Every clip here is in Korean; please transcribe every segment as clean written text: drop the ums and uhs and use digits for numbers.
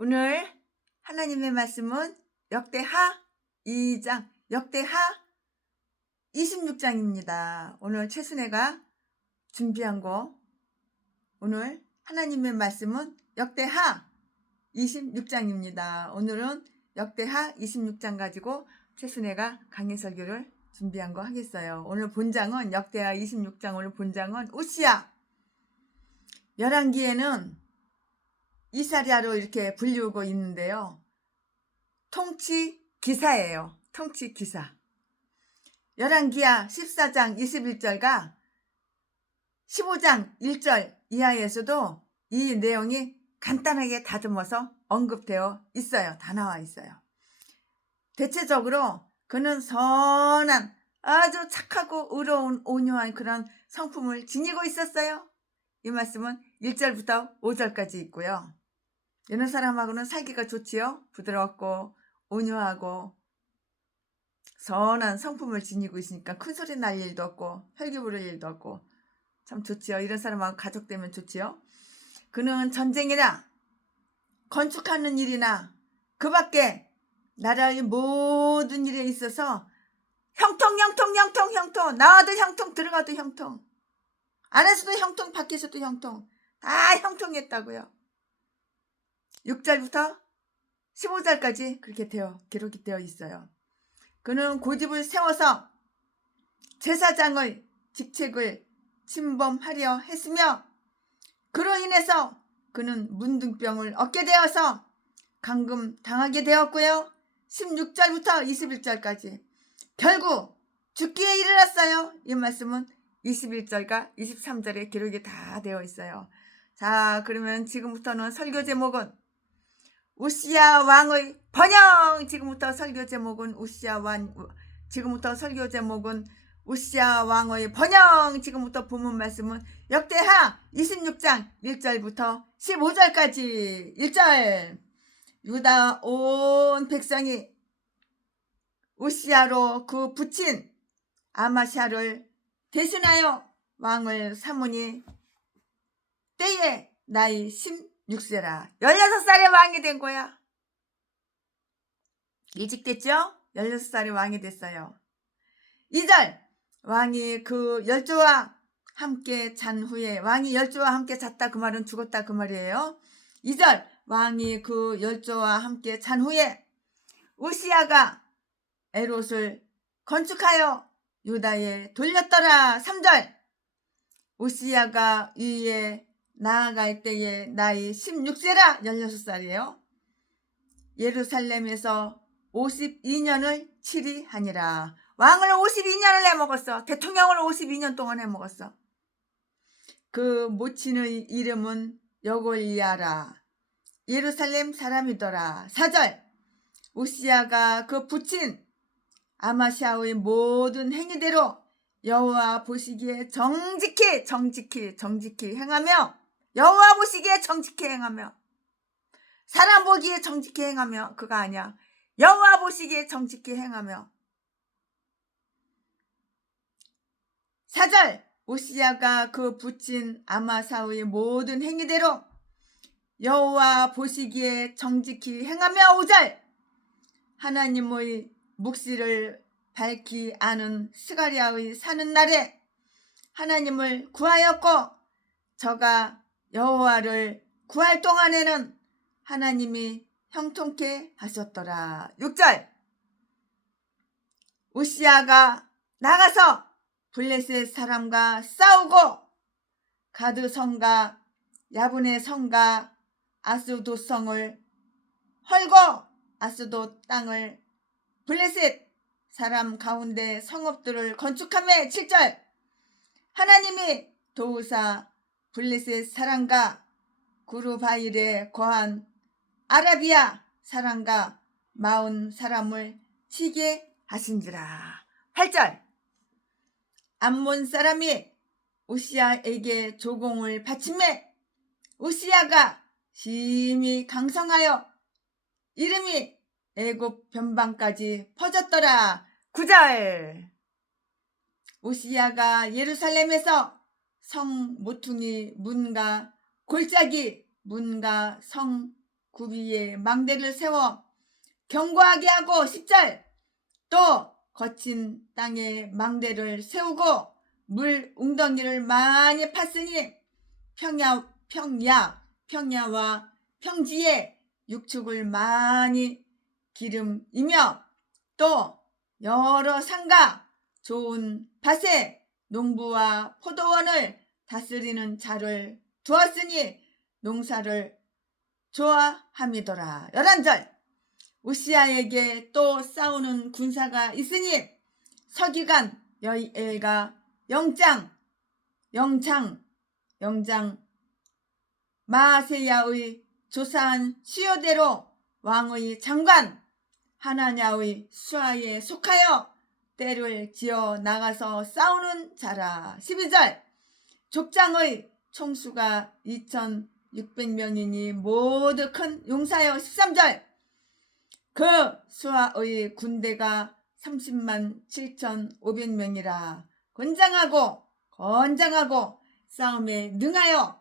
오늘 하나님의 말씀은 역대하 2장, 역대하 26장입니다. 오늘 최순애가 준비한 거, 오늘 하나님의 말씀은 역대하 26장입니다. 오늘은 역대하 26장 가지고 최순애가 강의 설교를 준비한 거 하겠어요. 오늘 본장은 역대하 26장, 오늘 본장은 우시야. 열왕기에는 이사랴로 이렇게 불리우고 있는데요. 통치 기사예요. 통치 기사. 열왕기하 14장 21절과 15장 1절 이하에서도 이 내용이 간단하게 다듬어서 언급되어 있어요. 다 나와 있어요. 대체적으로 그는 선한 아주 착하고 의로운 온유한 그런 성품을 지니고 있었어요. 이 말씀은 1절부터 5절까지 있고요. 여느 사람하고는 살기가 좋지요. 부드럽고 온유하고 선한 성품을 지니고 있으니까 큰 소리 날 일도 없고 혈기 부릴 일도 없고 참 좋지요. 이런 사람하고 가족되면 좋지요. 그는 전쟁이나 건축하는 일이나 그 밖에 나라의 모든 일에 있어서 형통 나와도 형통 들어가도 형통, 안에서도 형통 밖에서도 형통, 다 형통했다고요. 6절부터 15절까지 그렇게 기록이 되어 있어요. 그는 고집을 세워서 제사장의 직책을 침범하려 했으며 그로 인해서 그는 문둥병을 얻게 되어서 감금당하게 되었고요. 16절부터 21절까지 결국 죽기에 이르렀어요. 이 말씀은 21절과 23절에 기록이 다 되어 있어요. 자, 그러면 지금부터는 설교 제목은 우시야 왕의 번영. 지금부터 설교 제목은 우시야 왕의 번영. 지금부터 본문 말씀은 역대하 26장 1절부터 15절까지. 1절 유다 온 백성이 우시야로 그 붙인 아마샤를 대신하여 왕을 삼으니 때에 나이 16세라. 16살에 왕이 된 거야. 일찍 됐죠? 16살에 왕이 됐어요. 2절 왕이 그 열조와 함께 잔 후에, 왕이 열조와 함께 잤다 그 말은 죽었다 그 말이에요. 2절 왕이 그 열조와 함께 잔 후에 우시야가 에롯을 건축하여 유다에 돌렸더라. 3절 우시야가 위에 나아갈 때에 나이 16세라. 16살이에요. 예루살렘에서 52년을 치리하니라. 왕을 52년을 해먹었어. 대통령을 52년 동안 해먹었어. 그 모친의 이름은 여골리아라. 예루살렘 사람이더라. 4절 우시야가 그 붙인 아마샤의 모든 행위대로 여호와 보시기에 정직히 행하며, 여호와 보시기에 정직히 행하며, 사람 보기에 정직히 행하며, 그가 아니야. 여호와 보시기에 정직히 행하며. 4절 우시야가 그 붙인 아마사의 모든 행위대로 여호와 보시기에 정직히 행하며. 5절 하나님의 묵시를 밝히 아는 스가랴의 사는 날에 하나님을 구하였고 저가 여호와를 구할 동안에는 하나님이 형통케 하셨더라. 6절 우시야가 나가서 블레셋 사람과 싸우고 가드 성과 야분의 성과 아스도 성을 헐고 아스도 땅을 블레셋 사람 가운데 성읍들을 건축하며. 7절 하나님이 도우사 블레셋 사람과 구르바일에 거한 아라비아 사람과 40 사람을 치게 하신지라. 8절 암몬 사람이 우시야에게 조공을 바치매 우시야가 심히 강성하여 이름이 애굽 변방까지 퍼졌더라. 9절 우시야가 예루살렘에서 성 모퉁이 문과 골짜기 문과 성 구비에 망대를 세워 견고하게 하고 10절 또 거친 땅에 망대를 세우고 물 웅덩이를 많이 팠으니 평야와 평지에 육축을 많이 기름이며 또 여러 산과 좋은 밭에 농부와 포도원을 다스리는 자를 두었으니 농사를 좋아함이더라. 11절 우시야에게 또 싸우는 군사가 있으니 서기관 여이엘과 영장 마세야의 조사한 시효대로 왕의 장관 하나냐의 수하에 속하여 때를 지어 나가서 싸우는 자라. 12절 족장의 총수가 2600명이니 모두 큰 용사여. 13절 그 수하의 군대가 30만 7500명이라. 건장하고 싸움에 능하여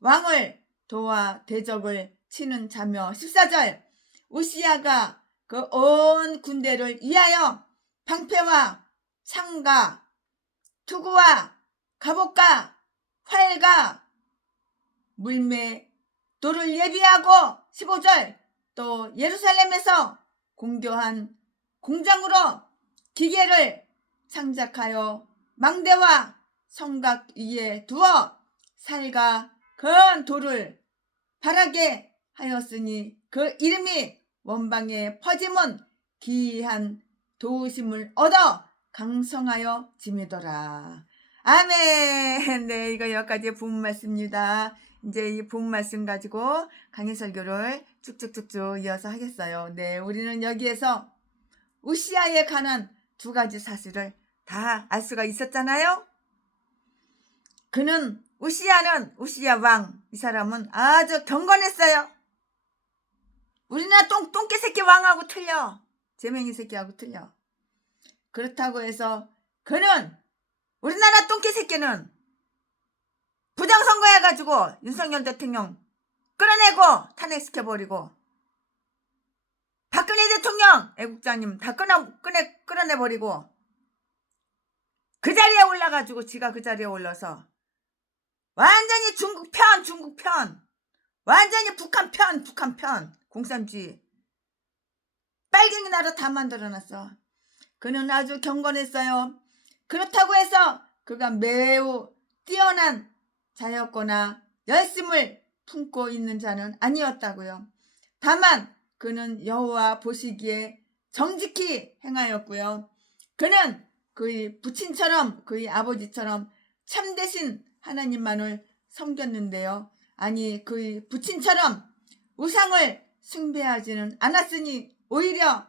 왕을 도와 대적을 치는 자며. 14절 우시야가 그 온 군대를 위하여 방패와 창과 투구와 갑옷과 활과 물매 돌을 예비하고. 15절 또 예루살렘에서 공교한 공장으로 기계를 창작하여 망대와 성각 위에 두어 살과 큰 돌을 바라게 하였으니 그 이름이 원방에 퍼짐은 기이한 도우심을 얻어 강성하여 짐이더라. 아멘. 네, 이거 여기까지 부문 말씀입니다. 이제 이 부문 말씀 가지고 강해 설교를 쭉쭉쭉쭉 이어서 하겠어요. 네, 우리는 여기에서 우시야에 관한 두 가지 사실을 다 알 수가 있었잖아요. 우시야 왕, 이 사람은 아주 경건했어요. 우리나라 똥개 새끼 왕하고 틀려. 제맹이 새끼하고 틀려. 그렇다고 해서 우리나라 똥개 새끼는 부정선거 해가지고 윤석열 대통령 끌어내고 탄핵시켜버리고 박근혜 대통령 애국자님 다 끌어내버리고 그 자리에 올라가지고 지가 그 자리에 올라서 완전히 중국 편 완전히 북한 편 공산주의 빨갱이 나라 다 만들어놨어. 그는 아주 경건했어요. 그렇다고 해서 그가 매우 뛰어난 자였거나 열심을 품고 있는 자는 아니었다고요. 다만 그는 여호와 보시기에 정직히 행하였고요. 그는 그의 부친처럼 그의 아버지처럼 참되신 하나님만을 섬겼는데요. 아니 그의 부친처럼 우상을 숭배하지는 않았으니 오히려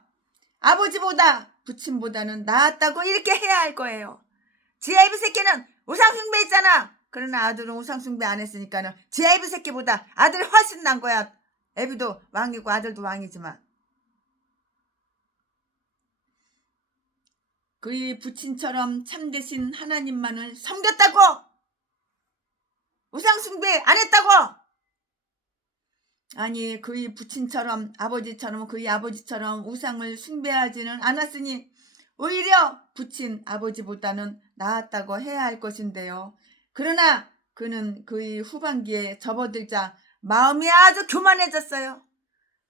아버지보다 부친보다는 나았다고 이렇게 해야 할 거예요. 지 애비 새끼는 우상 숭배했잖아. 그러나 아들은 우상 숭배 안 했으니까는 지 애비 새끼보다 아들이 훨씬 난 거야. 애비도 왕이고 아들도 왕이지만 그의 부친처럼 참되신 하나님만을 섬겼다고. 우상 숭배 안 했다고. 아니 그의 부친처럼 그의 아버지처럼 우상을 숭배하지는 않았으니 오히려 부친 아버지보다는 나았다고 해야 할 것인데요. 그러나 그는 그의 후반기에 접어들자 마음이 아주 교만해졌어요.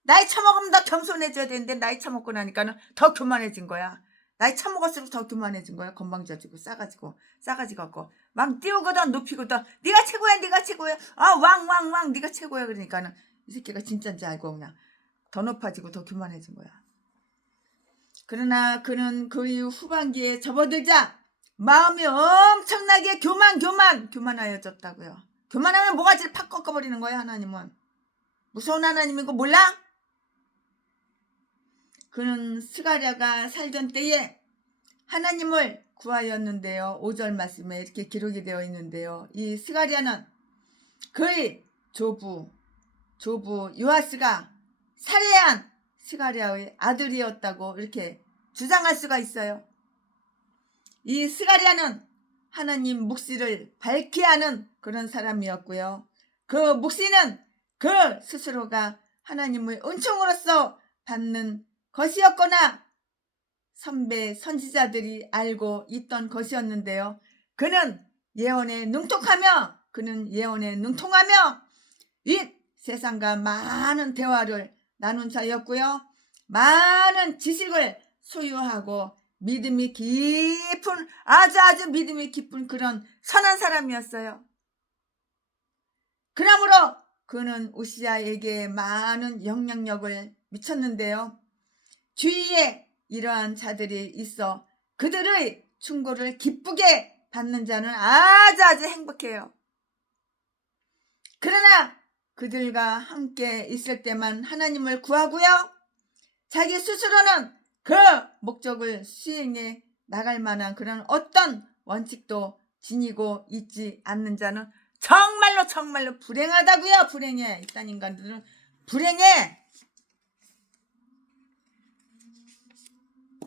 나이 처먹으면 더 겸손해져야 되는데 나이 처먹고 나니까는 더 교만해진 거야. 나이 처먹을수록 더 교만해진 거야. 건방져지고 싸가지 갖고 막 띄우거든 높이거든. 네가 최고야. 왕 네가 최고야. 그러니까는 이 새끼가 진짜인지 알고 그냥 더 높아지고 더 교만해진 거야. 그러나 그는 그의 후반기에 접어들자 마음이 엄청나게 교만하여졌다고요. 교만하면 모가지를 팍 꺾어버리는 거야. 하나님은 무서운 하나님인 거 몰라? 그는 스가랴가 살던 때에 하나님을 구하였는데요. 5절 말씀에 이렇게 기록이 되어 있는데요. 이 스가랴는 그의 조부 요아스가 살해한 스가랴의 아들이었다고 이렇게 주장할 수가 있어요. 이 스가랴는 하나님 묵시를 밝히 하는 그런 사람이었고요. 그 묵시는 그 스스로가 하나님의 은총으로서 받는 것이었거나 선배 선지자들이 알고 있던 것이었는데요. 그는 예언에 능통하며 이 세상과 많은 대화를 나눈 자였고요. 많은 지식을 소유하고 믿음이 깊은 아주 믿음이 깊은 그런 선한 사람이었어요. 그러므로 그는 우시아에게 많은 영향력을 미쳤는데요. 주위에 이러한 자들이 있어 그들의 충고를 기쁘게 받는 자는 아주 행복해요. 그러나 그들과 함께 있을 때만 하나님을 구하고요. 자기 스스로는 그 목적을 수행해 나갈 만한 그런 어떤 원칙도 지니고 있지 않는 자는 정말로 불행하다고요. 불행해. 일단 인간들은 불행해.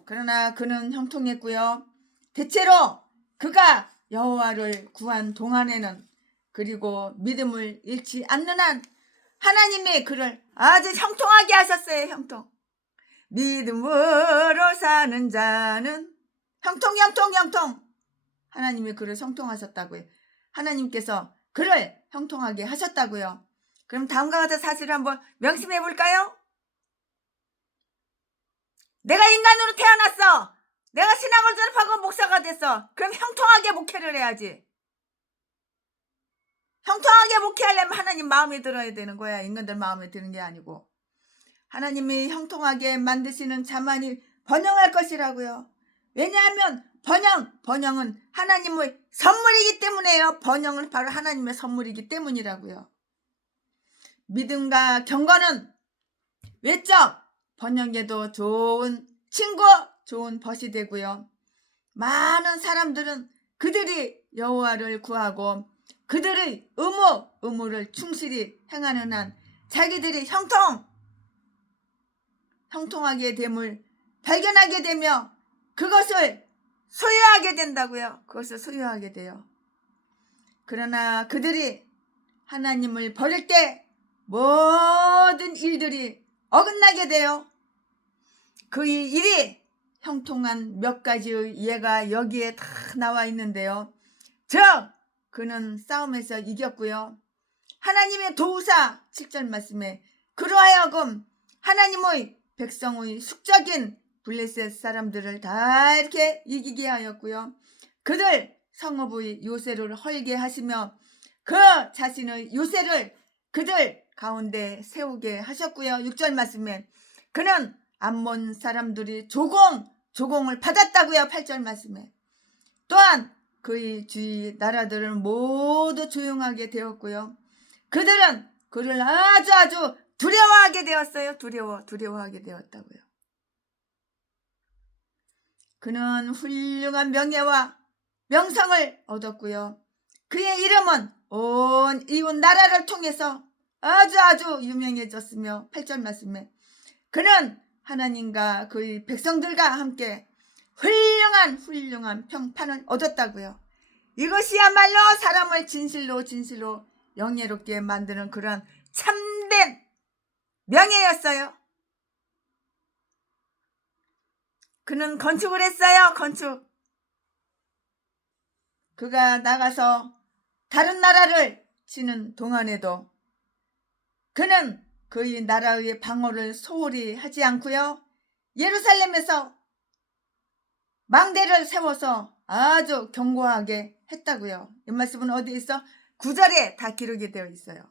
그러나 그는 형통했고요. 대체로 그가 여호와를 구한 동안에는 그리고 믿음을 잃지 않는 한 하나님이 그를 아주 형통하게 하셨어요. 형통. 믿음으로 사는 자는 형통. 하나님이 그를 형통하셨다고요. 하나님께서 그를 형통하게 하셨다고요. 그럼 다음과 같은 사실을 한번 명심해 볼까요? 내가 인간으로 태어났어. 내가 신학을 졸업하고 목사가 됐어. 그럼 형통하게 목회를 해야지. 형통하게 목회하려면 하나님 마음에 들어야 되는 거야. 인간들 마음에 드는 게 아니고. 하나님이 형통하게 만드시는 자만이 번영할 것이라고요. 왜냐하면 번영은 하나님의 선물이기 때문에요. 번영은 바로 하나님의 선물이기 때문이라고요. 믿음과 경건은 외적 번영에도 좋은 친구, 좋은 벗이 되고요. 많은 사람들은 그들이 여호와를 구하고 그들의 의무를 충실히 행하는 한 자기들이 형통하게 됨을 발견하게 되며 그것을 소유하게 된다고요. 그것을 소유하게 돼요. 그러나 그들이 하나님을 버릴 때 모든 일들이 어긋나게 돼요. 그 일이 형통한 몇 가지의 예가 여기에 다 나와 있는데요. 즉 그는 싸움에서 이겼고요. 하나님의 도우사 7절 말씀에 그러하여금 하나님의 백성의 숙적인 블레셋 사람들을 다 이렇게 이기게 하였고요. 그들 성읍의 요새를 헐게 하시며 그 자신의 요새를 그들 가운데 세우게 하셨고요. 6절 말씀에 그는 암몬 사람들이 조공을 받았다고요. 8절 말씀에 또한 그의 주위 나라들은 모두 조용하게 되었고요. 그들은 그를 아주 두려워하게 되었어요. 두려워하게 되었다고요. 그는 훌륭한 명예와 명성을 얻었고요. 그의 이름은 온 이웃 나라를 통해서 아주 유명해졌으며 8절 말씀에 그는 하나님과 그의 백성들과 함께 훌륭한 평판을 얻었다고요. 이것이야말로 사람을 진실로 영예롭게 만드는 그런 참된 명예였어요. 그는 건축을 했어요. 건축. 그가 나가서 다른 나라를 치는 동안에도 그는 그의 나라의 방어를 소홀히 하지 않고요. 예루살렘에서 망대를 세워서 아주 견고하게 했다고요. 이 말씀은 어디에 있어? 9절에 다 기록이 되어 있어요.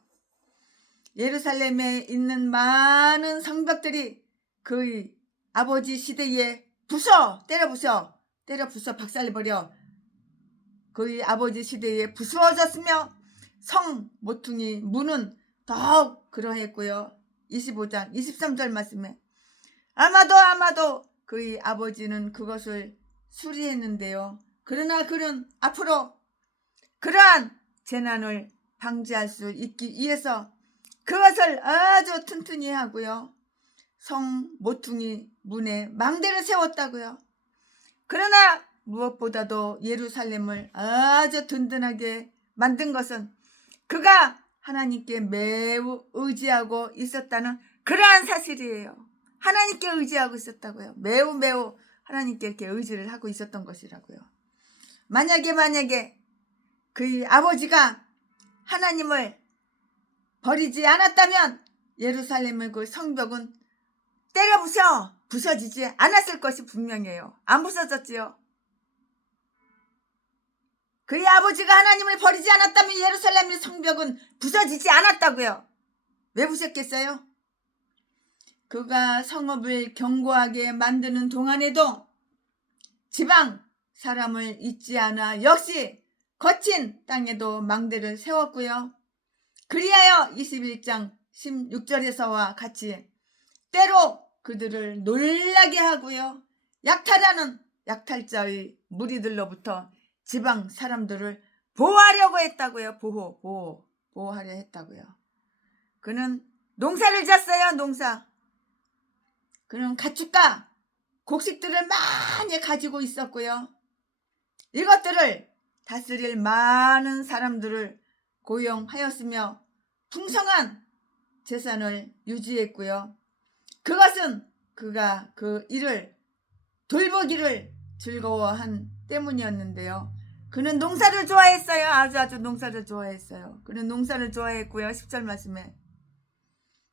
예루살렘에 있는 많은 성벽들이 그의 아버지 시대에 때려 부숴 박살내버려 그의 아버지 시대에 부수어졌으며 성 모퉁이 문은 더욱 그러했고요. 25장 23절 말씀에 아마도 그의 아버지는 그것을 수리했는데요. 그러나 그는 앞으로 그러한 재난을 방지할 수 있기 위해서 그것을 아주 튼튼히 하고요. 성 모퉁이 문에 망대를 세웠다고요. 그러나 무엇보다도 예루살렘을 아주 든든하게 만든 것은 그가 하나님께 매우 의지하고 있었다는 그러한 사실이에요. 하나님께 의지하고 있었다고요. 매우 매우 하나님께 이렇게 의지를 하고 있었던 것이라고요. 만약에 그 아버지가 하나님을 버리지 않았다면 예루살렘의 그 성벽은 때려 부서지지 않았을 것이 분명해요. 안 부서졌지요. 그의 아버지가 하나님을 버리지 않았다면 예루살렘의 성벽은 부서지지 않았다고요. 왜 부셨겠어요? 그가 성읍을 견고하게 만드는 동안에도 지방 사람을 잊지 않아 역시 거친 땅에도 망대를 세웠고요. 그리하여 21장 16절에서와 같이 때로 그들을 놀라게 하고요. 약탈하는 약탈자의 무리들로부터 지방 사람들을 보호하려고 했다고요. 보호하려 했다고요. 그는 농사를 지었어요. 농사. 그는 가축과 곡식들을 많이 가지고 있었고요. 이것들을 다스릴 많은 사람들을 고용하였으며 풍성한 재산을 유지했고요. 그것은 그가 그 일을 돌보기를 즐거워한 때문이었는데요. 그는 농사를 좋아했어요. 아주 농사를 좋아했어요. 그는 농사를 좋아했고요. 10절 말씀에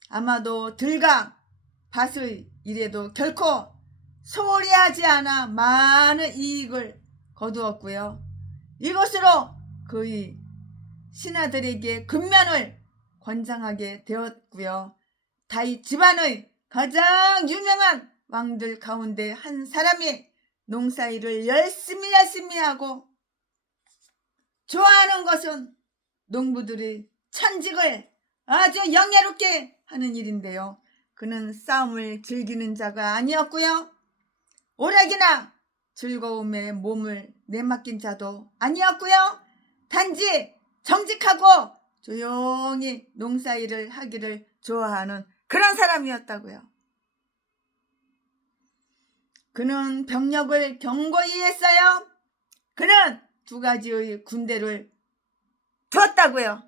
아마도 들과 밭의 일에도 결코 소홀히 하지 않아 많은 이익을 거두었고요. 이것으로 그의 신하들에게 근면을 권장하게 되었고요. 다윗 집안의 가장 유명한 왕들 가운데 한 사람이 농사일을 열심히 하고 좋아하는 것은 농부들의 천직을 아주 영예롭게 하는 일인데요. 그는 싸움을 즐기는 자가 아니었고요. 오락이나 즐거움에 몸을 내맡긴 자도 아니었고요. 단지 정직하고 조용히 농사일을 하기를 좋아하는 그런 사람이었다고요. 그는 병력을 견고히 했어요. 그는 2가지의 군대를 두었다고요.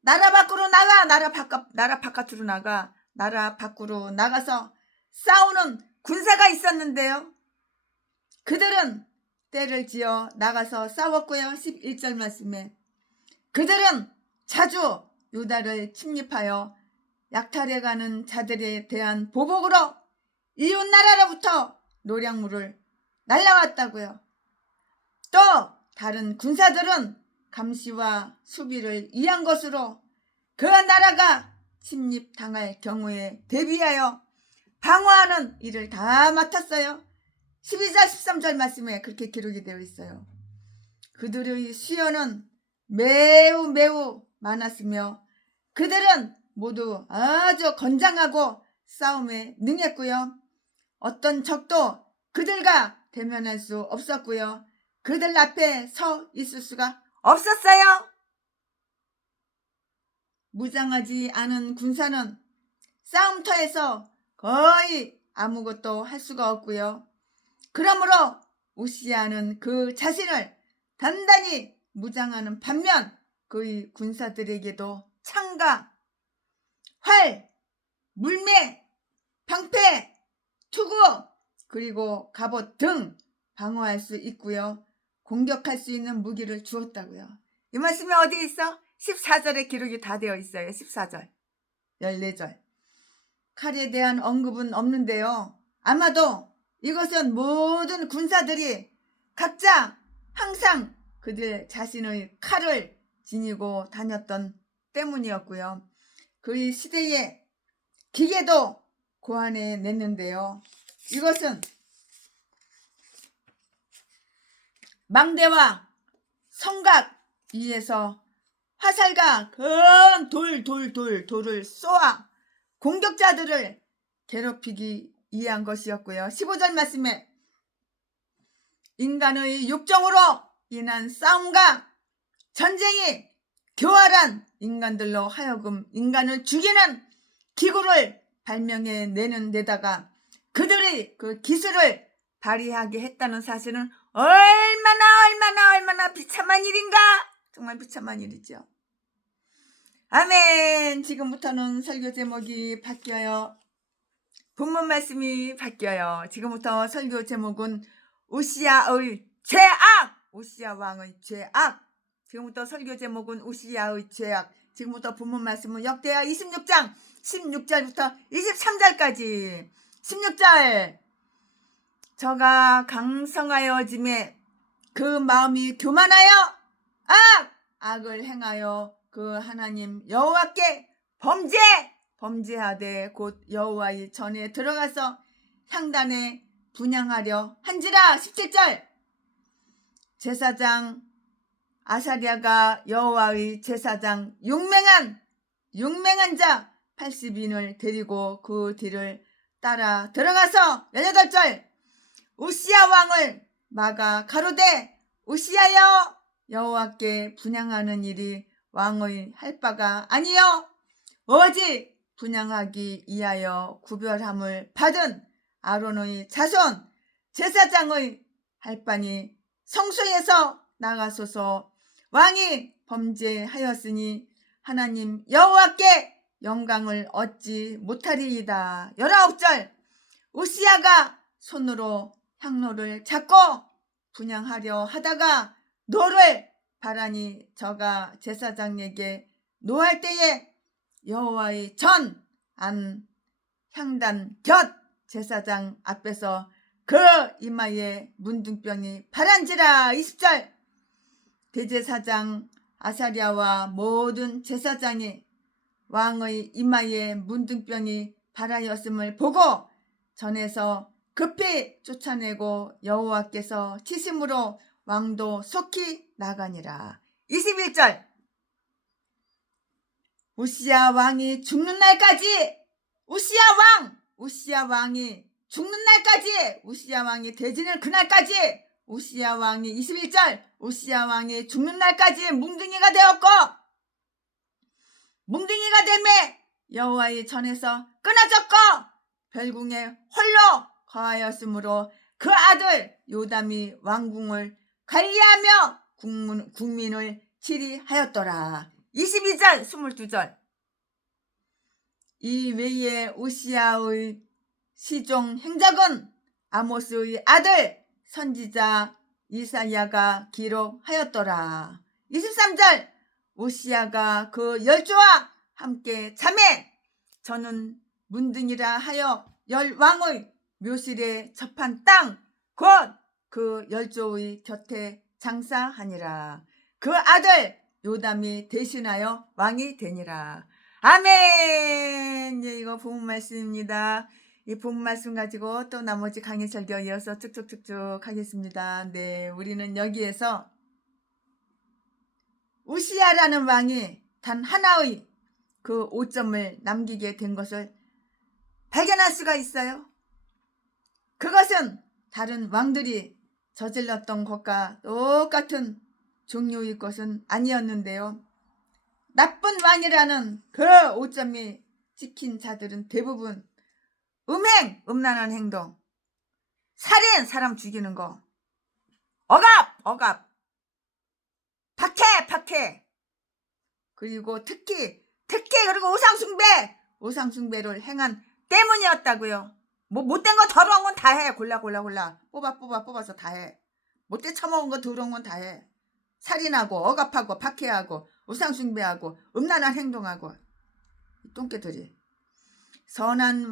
나라 밖으로 나가, 나라 바깥으로 나가, 나라 밖으로 나가서 싸우는 군사가 있었는데요. 그들은 때를 지어 나가서 싸웠고요. 11절 말씀에 그들은 자주 유다를 침입하여 약탈해가는 자들에 대한 보복으로 이웃 나라로부터 노량물을 날라왔다고요. 또 다른 군사들은 감시와 수비를 위한 것으로 그 나라가 침입당할 경우에 대비하여 방어하는 일을 다 맡았어요. 12절 13절 말씀에 그렇게 기록이 되어 있어요. 그들의 수요는 매우 많았으며 그들은 모두 아주 건장하고 싸움에 능했고요. 어떤 적도 그들과 대면할 수 없었고요. 그들 앞에 서 있을 수가 없었어요. 무장하지 않은 군사는 싸움터에서 거의 아무것도 할 수가 없고요. 그러므로 우시아는 그 자신을 단단히 무장하는 반면 그의 군사들에게도 창과 활, 물매, 방패, 투구 그리고 갑옷 등 방어할 수 있고요. 공격할 수 있는 무기를 주었다고요. 이 말씀이 어디 있어? 14절에 기록이 다 되어 있어요. 14절, 14절. 칼에 대한 언급은 없는데요. 아마도 이것은 모든 군사들이 각자 항상 그들 자신의 칼을 지니고 다녔던 때문이었고요. 그의 시대에 기계도 고안해 냈는데요. 이것은 망대와 성곽 위에서 화살과 큰 돌을 쏘아 공격자들을 괴롭히기 위한 것이었고요. 15절 말씀에 인간의 욕정으로 인한 싸움과 전쟁이 교활한 인간들로 하여금 인간을 죽이는 기구를 발명해 내는 데다가 그들이 그 기술을 발휘하게 했다는 사실은 얼마나 비참한 일인가. 정말 비참한 일이죠. 아멘. 지금부터는 설교 제목이 바뀌어요. 본문 말씀이 바뀌어요. 지금부터 설교 제목은 우시야의 죄악. 우시야 왕의 죄악. 지금부터 설교 제목은 우시야의 죄악. 지금부터 본문 말씀은 역대하 26장 16절부터 23절까지. 16절. 저가 강성하여짐에 그 마음이 교만하여 악을 행하여 그 하나님 여호와께 범죄하되 곧 여호와의 전에 들어가서 향단에 분향하려 한지라. 17절. 제사장 아사랴가 여호와의 제사장 용맹한 자 80인을 데리고 그 뒤를 따라 들어가서 18절. 우시야 왕을 막아 가로되 우시야여 여호와께 분향하는 일이 왕의 할 바가 아니요 오직 분향하기 위하여 구별함을 받은 아론의 자손 제사장의 할 바니 성소에서 나가소서. 왕이 범죄하였으니 하나님 여호와께 영광을 얻지 못하리이다. 19절. 우시야가 손으로 향로를 잡고 분향하려 하다가 노를 바라니 저가 제사장에게 노할 때에 여호와의 전 안 향단 곁 제사장 앞에서 그 이마에 문둥병이 바란지라. 20절. 대제사장 아사랴와 모든 제사장이 왕의 이마에 문둥병이 바라였음을 보고 전에서 급히 쫓아내고 여호와께서 치심으로 왕도 속히 나가니라. 21절. 우시야 왕이 죽는 날까지 우시야 왕이 죽는 날까지 우시야 왕이 대진을 그날까지 우시야 왕이 21절. 우시야 왕이 죽는 날까지 뭉둥이가 되었고 뭉둥이가 되매 여호와의 전에서 끊어졌고 별궁에 홀로 거하였으므로 그 아들 요담이 왕궁을 관리하며 국민을 치리하였더라. 22절 22절. 이 외에 우시야의 시종 행적은 아모스의 아들 선지자 이사야가 기록하였더라. 23절. 우시야가 그 열조와 함께 자매 저는 문둥이라 하여 열왕의 묘실에 접한 땅 곧 그 열조의 곁에 장사하니라. 그 아들 요담이 대신하여 왕이 되니라. 아멘. 이거 본문 말씀입니다. 이 본문 말씀 가지고 또 나머지 강의 설교 이어서 쭉쭉쭉쭉 하겠습니다. 네, 우리는 여기에서 우시야라는 왕이 단 하나의 그 오점을 남기게 된 것을 발견할 수가 있어요. 그것은 다른 왕들이 저질렀던 것과 똑같은 종류의 것은 아니었는데요. 나쁜 왕이라는 그 오점이 찍힌 자들은 대부분 음란한 행동, 살인, 사람 죽이는 거, 억압, 박해, 그리고 특히 그리고 우상숭배를 행한 때문이었다고요. 뭐 못된 거 더러운 건 다 해. 골라 뽑아서 다 해. 못돼 처먹은 거 더러운 건 다 해. 살인하고 억압하고 박해하고 우상숭배하고 음란한 행동하고 똥개들이 선한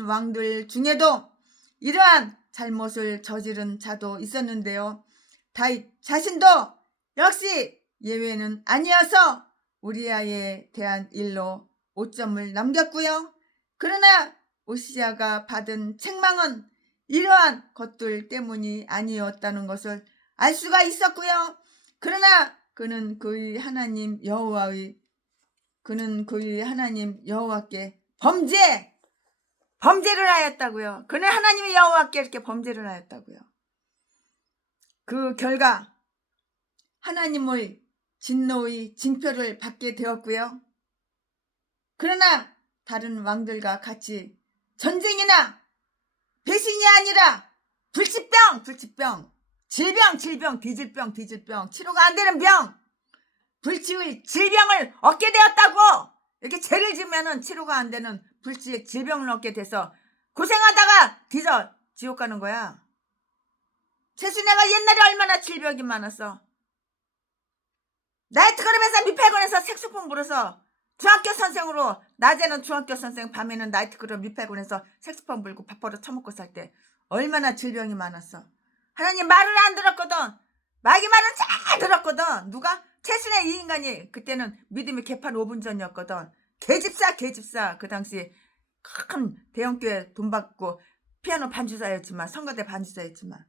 왕들 중에도 이러한 잘못을 저지른 자도 있었는데요. 다윗 자신도 역시 예외는 아니어서 우리아에 대한 일로 오점을 남겼고요. 그러나 우시야가 받은 책망은 이러한 것들 때문이 아니었다는 것을 알 수가 있었고요. 그러나 그는 그의 하나님 여호와께 범죄를 하였다고요. 그는 하나님의 여호와께 이렇게 범죄를 하였다고요. 그 결과 하나님의 진노의 징표를 받게 되었고요. 그러나 다른 왕들과 같이 전쟁이나 배신이 아니라 불치병, 질병, 뒤질병, 치료가 안 되는 병, 불치의 질병을 얻게 되었다고. 이렇게 죄를 지으면은 치료가 안 되는 불치의 질병을 얻게 돼서 고생하다가 뒤져 지옥 가는 거야. 최순애가 옛날에 얼마나 질병이 많았어. 나이트클럽에서 미팔군에서 색소폰 불어서 중학교 선생으로, 낮에는 중학교 선생, 밤에는 나이트클럽 미팔군에서 색소폰 불고 밥 벌어 처먹고 살 때 얼마나 질병이 많았어. 하나님 말을 안 들었거든. 마귀 말은 잘 들었거든. 누가? 최순애 이 인간이. 그때는 믿음의 개판 5분 전이었거든. 개집사. 그 당시 큰 대형교회 돈 받고 피아노 반주자였지만, 성가대 반주자였지만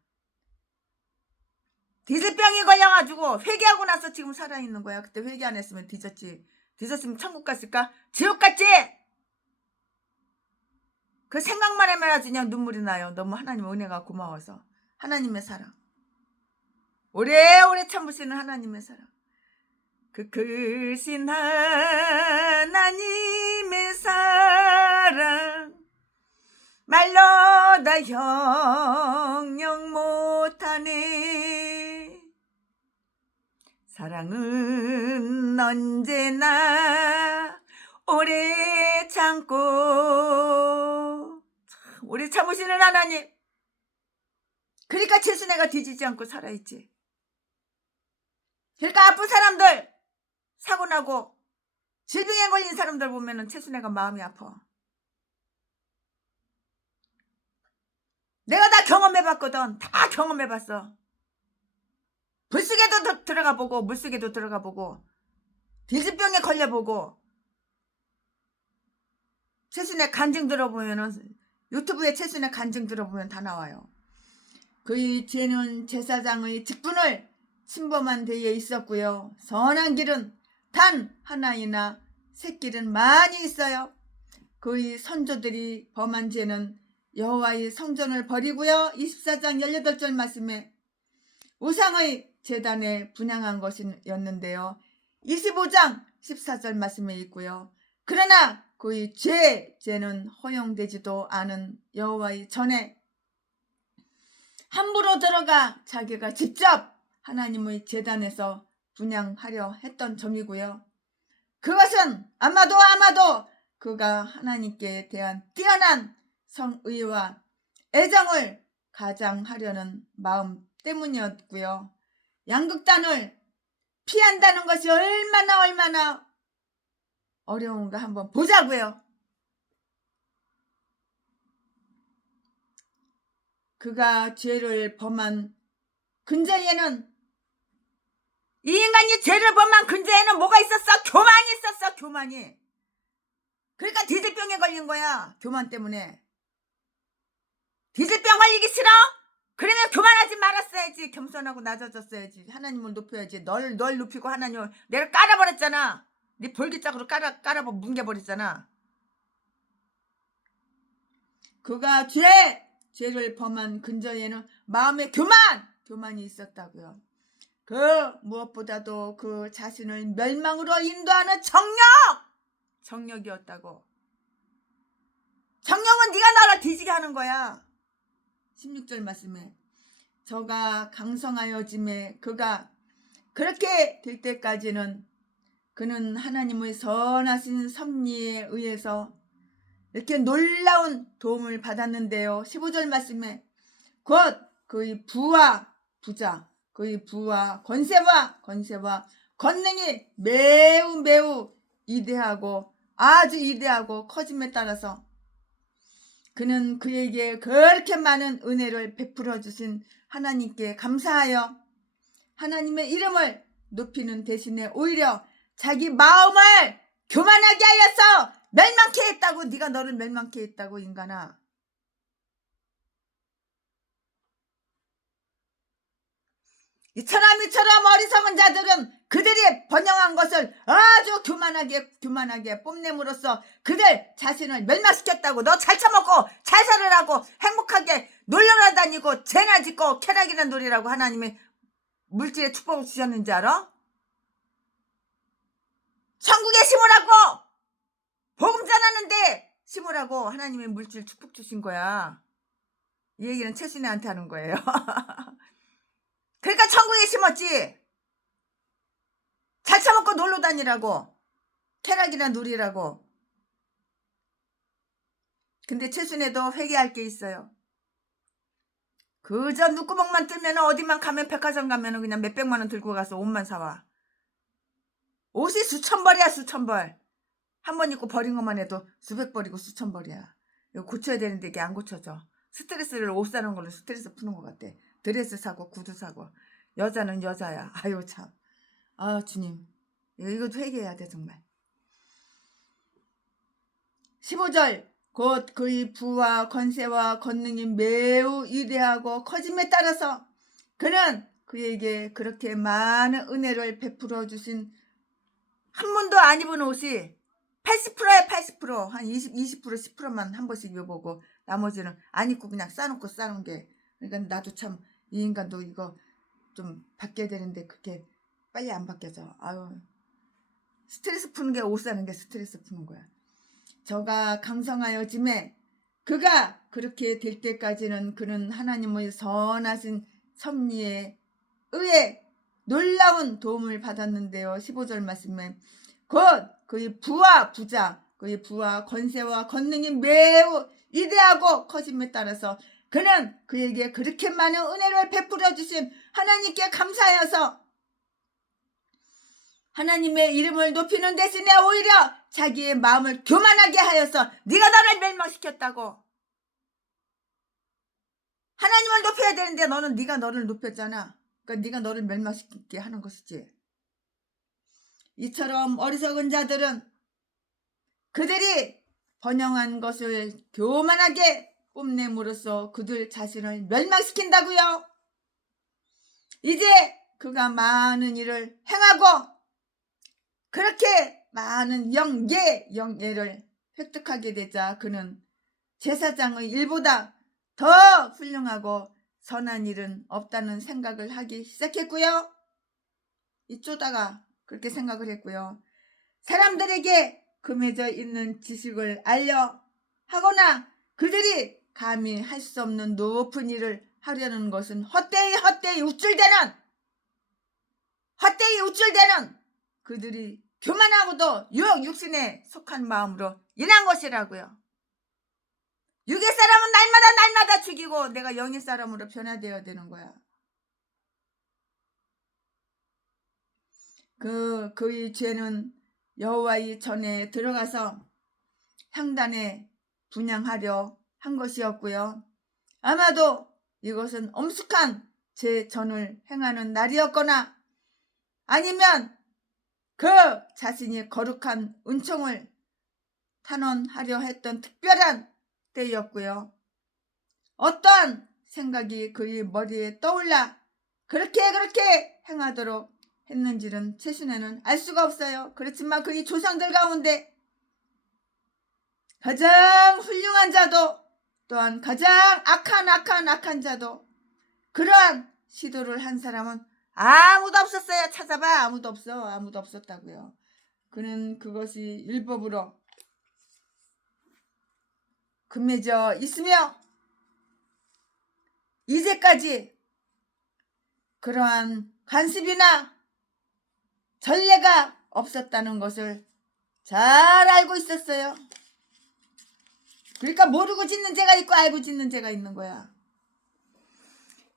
디질병이 걸려가지고 회개하고 나서 지금 살아있는 거야. 그때 회개 안 했으면 뒤졌지. 뒤졌으면 천국 갔을까? 지옥 갔지? 그 생각만 하면 아주 그냥 눈물이 나요. 너무 하나님 은혜가 고마워서. 하나님의 사랑. 오래오래 참으시는 하나님의 사랑. 그 크신 하나님의 사랑 말로 다 형용 못하네. 사랑은 언제나 오래 참고. 오래 참으시는 하나님. 그러니까 최순애가 뒤지지 않고 살아있지. 그러니까 아픈 사람들, 사고나고 질병에 걸린 사람들 보면은 최순애가 마음이 아파. 내가 다 경험해봤거든. 다 경험해봤어. 불속에도 들어가보고 물속에도 들어가보고 디질병에 걸려보고. 최순애 간증 들어보면은, 유튜브에 최순애 간증 들어보면 다 나와요. 그의 죄는 제사장의 직분을 침범한 데에 있었고요. 선한 길은 단 하나이나 샛길은 많이 있어요. 그의 선조들이 범한 죄는 여호와의 성전을 버리고요. 24장 18절 말씀에 우상의 제단에 분향한 것이었는데요. 25장 14절 말씀에 있고요. 그러나 그의 죄는 허용되지도 않은 여호와의 전에 함부로 들어가 자기가 직접 하나님의 제단에서 분향하려 했던 점이고요. 그것은 아마도 그가 하나님께 대한 뛰어난 성의와 애정을 가장하려는 마음 때문이었고요. 양극단을 피한다는 것이 얼마나 어려운가 한번 보자고요. 그가 죄를 범한 근저에는, 이 인간이 죄를 범한 근저에는 뭐가 있었어? 교만이 있었어. 교만이. 그러니까 디질병에 걸린 거야. 교만 때문에. 디질병 걸리기 싫어? 그러면 교만하지 말았어야지. 겸손하고 낮아졌어야지. 하나님을 높여야지. 널 높이고 하나님을. 내가 깔아버렸잖아. 네 볼기짝으로 깔아버 뭉개버렸잖아. 그가 죄를 범한 근저에는 마음에 교만이 있었다고요. 그 무엇보다도 그 자신을 멸망으로 인도하는 정력이었다고. 정력은 네가 나를 뒤지게 하는 거야. 16절 말씀에 저가 강성하여짐에 그가 그렇게 될 때까지는 그는 하나님의 선하신 섭리에 의해서 이렇게 놀라운 도움을 받았는데요. 15절 말씀에 곧 그의 부자, 그의 부와 권세와 권능이 매우 이대하고 아주 이대하고 커짐에 따라서 그는 그에게 그렇게 많은 은혜를 베풀어 주신 하나님께 감사하여 하나님의 이름을 높이는 대신에 오히려 자기 마음을 교만하게 하여서 멸망케 했다고. 네가 너를 멸망케 했다고. 인간아. 이처럼 어리석은 자들은 그들이 번영한 것을 아주 교만하게 뽐냄으로써 그들 자신을 멸망시켰다고. 너 잘 처먹고 잘 살으라고 행복하게 놀러 다니고 죄나 짓고 쾌락이란 놀이라고 하나님이 물질의 축복을 주셨는지 알아? 천국에 심으라고, 복음 전하는데 심으라고 하나님이 물질 축복 주신 거야. 이 얘기는 최순애한테 하는 거예요. 그러니까 천국에 심었지. 잘 처먹고 놀러 다니라고. 쾌락이나 누리라고. 근데 최순애도 회개할 게 있어요. 그저 눈구멍만 뜨면 어디만 가면 백화점 가면 그냥 몇백만 원 들고 가서 옷만 사와. 옷이 수천 벌이야, 수천 벌. 한 번 입고 버린 것만 해도 수백 벌이고 수천 벌이야. 이거 고쳐야 되는데 이게 안 고쳐져. 스트레스를 옷 사는 걸로 스트레스 푸는 것 같아. 드레스 사고 구두 사고. 여자는 여자야. 아유 참. 아 주님. 이것도 회개해야 돼 정말. 15절 곧 그의 부와 권세와 권능이 매우 위대하고 커짐에 따라서 그는 그에게 그렇게 많은 은혜를 베풀어 주신 한 번도 안 입은 옷이 80%야 80%. 한 20% 10%만 한 번씩 입어보고 나머지는 안 입고 그냥 싸놓고 싸놓은 게. 그러니까 나도 참 이 인간도 이거 좀 바뀌어야 되는데 그렇게 빨리 안 바뀌어져. 아유 스트레스 푸는 게 옷 사는 게 스트레스 푸는 거야. 저가 강성하여짐에 그가 그렇게 될 때까지는 그는 하나님의 선하신 섭리에 의해 놀라운 도움을 받았는데요. 15절 말씀에 곧 그의 부와 부자, 그의 부와 권세와 권능이 매우 위대하고 커짐에 따라서 그는 그에게 그렇게 많은 은혜를 베풀어 주신 하나님께 감사하여서 하나님의 이름을 높이는 대신에 오히려 자기의 마음을 교만하게 하여서 네가 나를 멸망시켰다고. 하나님을 높여야 되는데 너는 네가 너를 높였잖아. 그러니까 네가 너를 멸망시키게 하는 것이지. 이처럼 어리석은 자들은 그들이 번영한 것을 교만하게 뽐냄으로써 그들 자신을 멸망시킨다고요. 이제 그가 많은 일을 행하고 그렇게 많은 영예를 획득하게 되자 그는 제사장의 일보다 더 훌륭하고 선한 일은 없다는 생각을 하기 시작했고요. 이쪽다가 그렇게 생각을 했고요. 사람들에게 금해져 있는 지식을 알려 하거나 그들이 감히 할 수 없는 높은 일을 하려는 것은 헛되이 우쭐대는 그들이 교만하고도 육신에 속한 마음으로 일한 것이라고요. 육의 사람은 날마다 죽이고 내가 영의 사람으로 변화되어야 되는 거야. 그의 죄는 여호와의 전에 들어가서 향단에 분향하려 한 것이었고요. 아마도 이것은 엄숙한 제 전을 행하는 날이었거나 아니면 그 자신이 거룩한 은총을 탄원하려 했던 특별한 때였고요. 어떤 생각이 그의 머리에 떠올라 그렇게 행하도록 했는지는 최순애는 알 수가 없어요. 그렇지만 그의 조상들 가운데 가장 훌륭한 자도 또한 가장 악한 자도 그러한 시도를 한 사람은 아무도 없었어요. 찾아봐. 아무도 없었다고요. 그는 그것이 율법으로 금해져 있으며 이제까지 그러한 관습이나 전례가 없었다는 것을 잘 알고 있었어요. 그러니까 모르고 짓는 죄가 있고 알고 짓는 죄가 있는 거야.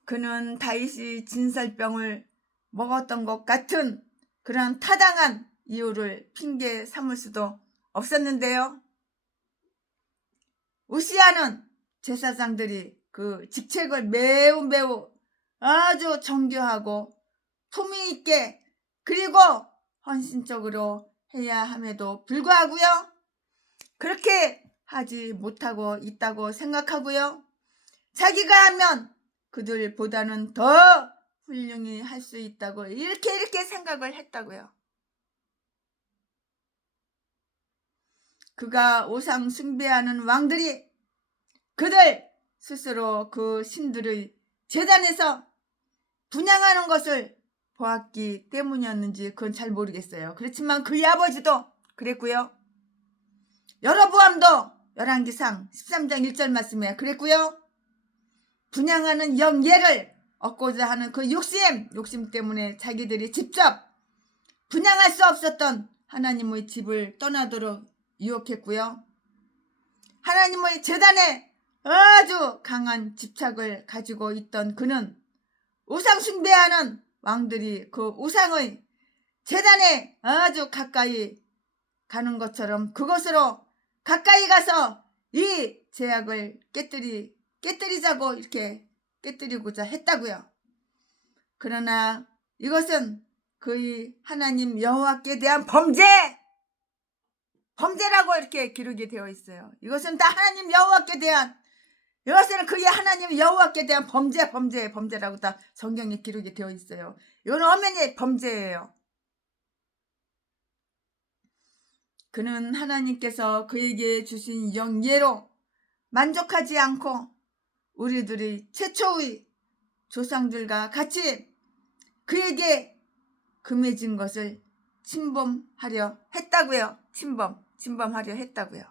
그는 다윗이 진설병을 먹었던 것 같은 그런 타당한 이유를 핑계 삼을 수도 없었는데요. 우시아는 제사장들이 그 직책을 매우 아주 정교하고 품위 있게 그리고 헌신적으로 해야 함에도 불구하고요. 그렇게 하지 못하고 있다고 생각하고요. 자기가 하면 그들보다는 더 훌륭히 할 수 있다고 이렇게 생각을 했다고요. 그가 우상 숭배하는 왕들이 그들 스스로 그 신들의 제단에서 분향하는 것을 보았기 때문이었는지 그건 잘 모르겠어요. 그렇지만 그의 아버지도 그랬고요. 여로보암도 열왕기상 13장 1절 말씀에 그랬고요. 분향하는 영예를 얻고자 하는 그 욕심 때문에 자기들이 직접 분양할 수 없었던 하나님의 집을 떠나도록 유혹했고요. 하나님의 제단에 아주 강한 집착을 가지고 있던 그는 우상 숭배하는 왕들이 그 우상의 제단에 아주 가까이 가는 것처럼 그곳으로 가까이 가서 이 제약을 깨뜨리자고 이렇게 깨뜨리고자 했다고요. 그러나 이것은 그의 하나님 여호와께 대한 범죄라고 이렇게 기록이 되어 있어요. 이것은 다 하나님 여호와께 대한, 이것은 그의 하나님 여호와께 대한 범죄라고 다 성경에 기록이 되어 있어요. 이건 엄연히 범죄예요. 그는 하나님께서 그에게 주신 영예로 만족하지 않고 우리들이 최초의 조상들과 같이 그에게 금해진 것을 침범하려 했다고요. 침범하려 했다고요.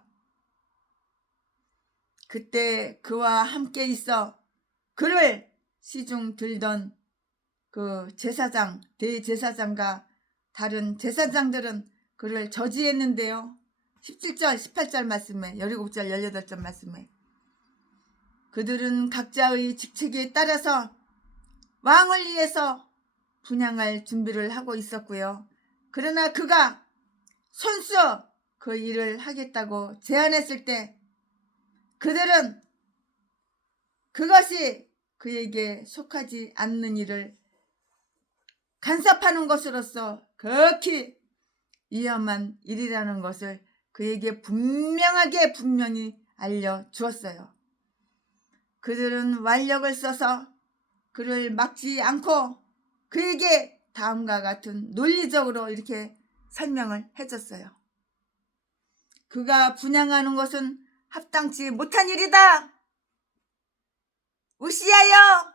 그때 그와 함께 있어 그를 시중 들던 그 제사장, 대제사장과 다른 제사장들은 그를 저지했는데요. 17절, 18절 말씀에, 17절, 18절 말씀에 그들은 각자의 직책에 따라서 왕을 위해서 분향할 준비를 하고 있었고요. 그러나 그가 손수 그 일을 하겠다고 제안했을 때 그들은 그것이 그에게 속하지 않는 일을 간섭하는 것으로서 극히 위험한 일이라는 것을 그에게 분명히 알려주었어요. 그들은 완력을 써서 그를 막지 않고 그에게 다음과 같은 논리적으로 이렇게 설명을 해줬어요. 그가 분향하는 것은 합당치 못한 일이다. 우시하여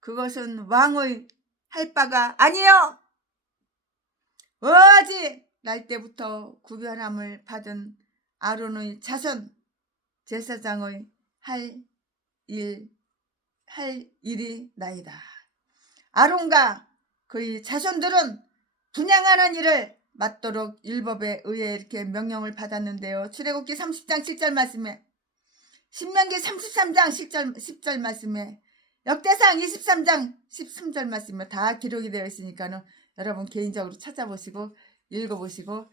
그것은 왕의 할 바가 아니요. 오직 날 때부터 구별함을 받은 아론의 자손 제사장의 할 일이 나이다. 아론과 그의 자손들은 분향하는 일을 맡도록 율법에 의해 이렇게 명령을 받았는데요. 출애굽기 30장 7절 말씀에, 신명기 33장 10절 말씀에, 역대상 23장 13절 말씀에 다 기록이 되어 있으니까는 여러분 개인적으로 찾아보시고 읽어보시고